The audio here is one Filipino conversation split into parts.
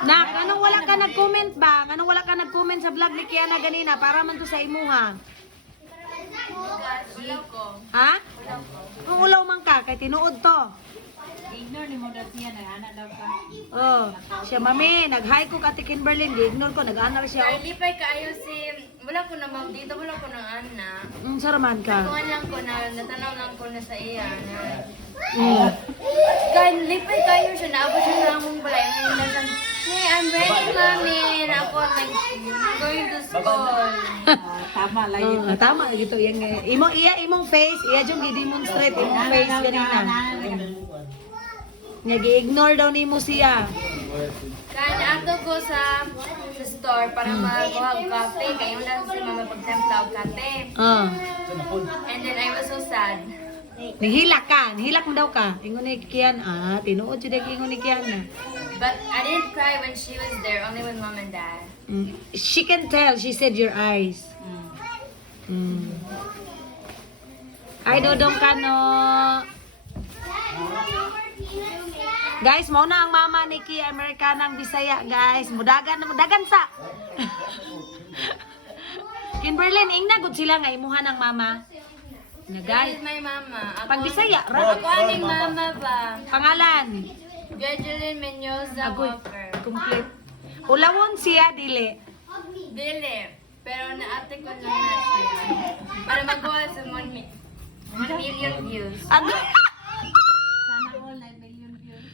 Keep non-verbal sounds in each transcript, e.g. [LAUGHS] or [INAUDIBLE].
Nak, anong wala ka nag-comment ba? Anong wala ka nag-comment sa vlog ni Kiana ganina para man to sa imuha? Ha? Kung ulaw man ka, kay tinuod to. Ignore ni mo daw siya, nag-ana daw ka. Oh, siya mami, nag-hi ko kati Kimberly, gi-ignore ko, nag-anar siya. oh. Lipay kaayo si... Wala ko na ma'am dito, wala ko na ana. Mm, saraman ka. Kuha lang ko na, natanaw lang ko na sa iya. Na, Mm. kan, lipay kayo siya, naabot siya sa among balay. Ngayon na lang, Hey, I'm ready, mommy. Na ako, like, going to school. Tama lang yun. Oh, tama dito yang imo iya imong face, iya jung gi-demonstrate imong face ganina. Nga gi-ignore daw nimo siya. Kan, ato ko sa sa store para magawa og kape. Kayo lang si mama pagtempla og kape. Oh. And then I was so sad. Nihilak ka, nihilak mo daw ka. Ingon ni Kian, ah, tinuod ang ingon ni Kian na. But I didn't cry when she was there, only with mom and dad. Mm. She can tell, she said your eyes. Mm. Ay, dodong ka no. Guys, mo na ang mama ni Ki Amerikanang Bisaya, guys. Mudagan na mudagan sa. [LAUGHS] Kimberlyn, ingna gud sila nga imuha ng mama. Na guys, my mama. Ako, pag Bisaya ra. Ako aning mama ba? Pangalan. Gradually Menyoza Agoy, Walker. complete. Ulawon siya dili. Dili. Pero naate ko na siya. Para magawa sa 1 million views. Ano? Sana all 9 million views.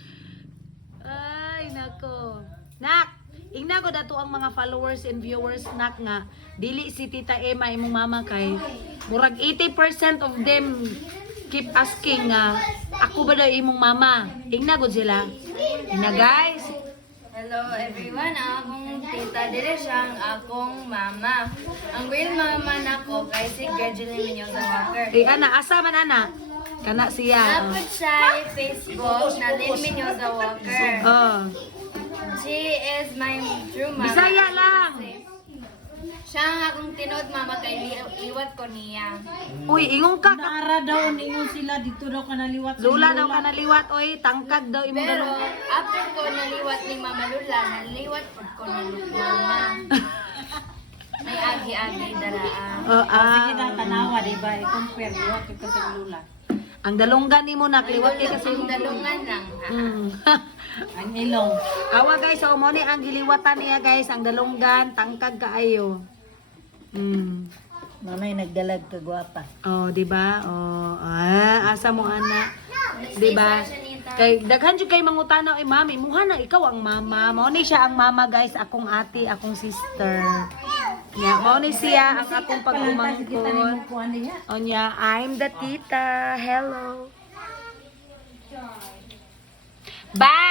Ay, nako. Nak, ingna ko dato ang mga followers and viewers nak nga dili si Tita Emma imong mama kay murag 80% of them keep asking nga ako ba daw imong mama. Ingna gud sila. Ina guys. Hello everyone, akong tita dire siya ang akong mama. Ang real mama nako kay si Gradually Menyoza Walker. Di ana asa man ana? Kana siya. Dapat yung Facebook na Lynn Menyoza Walker. Oh. She is my true mama. Bisaya lang. Siya ang akong tinood mama kay li- iwat ko niya. Uy, ingon ka. ka- Naara daw, ingon sila, dito daw ka naliwat. sa Lula daw ka naliwat oy, tangkag daw imong Pero after ko naliwat ni Mama Lula, naliwat po ko na mama. [LAUGHS] May agi-agi daraan. Oh, Ah. Sige na, ah. tanawa, di ba? I-compare, liwat yung kasi lula. Ang dalunggan nimo nak liwat kay kasi Ang dalungan lang. ha? Mm. [LAUGHS] Ang ilong. Awa guys, so mo ni ang giliwatan niya guys, ang dalunggan, tangkag kaayo. Mm. Nanay nagdalag ka gwapa. Oh, di ba? Oh, ah, asa mo ana? Di ba? Kay daghan jud kay mangutana ay mami, muha na ikaw ang mama. Mao ni siya ang mama guys, akong ate, akong sister. Nya, mao ni siya ang akong pagumangkon. kuhan niya. I'm the tita. Hello. Bye!